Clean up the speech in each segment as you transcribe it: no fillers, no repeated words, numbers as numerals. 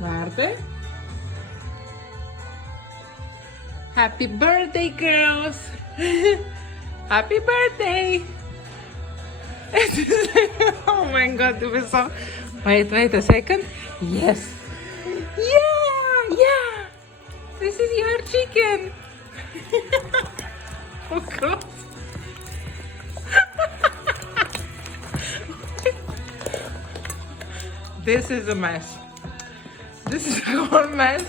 Guarda. Happy birthday, girls! Happy birthday! Oh my god, it was so... Wait a second. Yes. Yeah. This is your chicken. Oh god. This is a mess. This is a whole mess.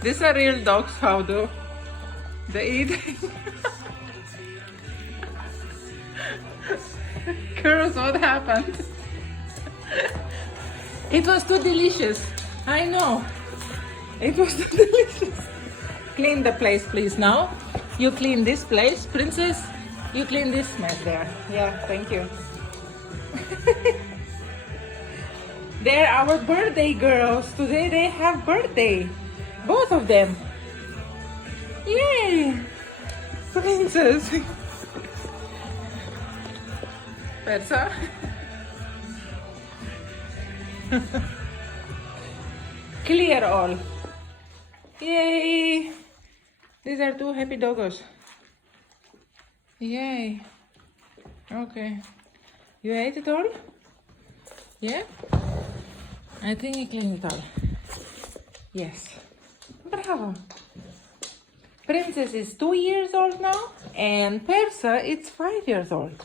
These are real dogs. How do they eat? Girls, what happened? It was too delicious. I know. It was too delicious. Clean the place, please. Now you clean this place, princess. You clean this mess there. Yeah, thank you. They're our birthday girls. Today they have birthday. Both of them. Yay! Princess. Persa. Clear all. Yay! These are two happy doggos. Yay. Okay. You ate it all? Yeah? I think I cleaned it all. Yes. Bravo. Princess is 2 years old now, and Persa is 5 years old.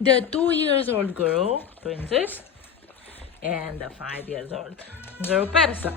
The 2 years old girl, Princess, and the 5 years old girl, Persa.